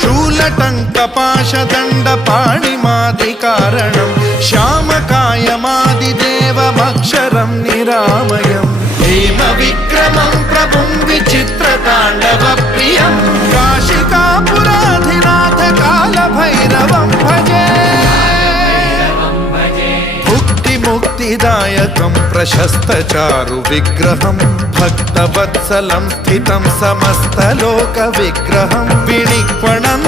शूलटङ्कपाशदण्डपाणिमादिकारणं श्यामकायमादिदेवमक्षरं निरामयं हेमविक्रमं प्रभुं विचित्रताण्डवप्रियं काशिकापुराधिनाथ कालभैरवं भजे मुक्तिदायकं प्रशस्तचारु विग्रहं भक्तवत्सलं स्थितं समस्तलोकविग्रहं विनिक्वणं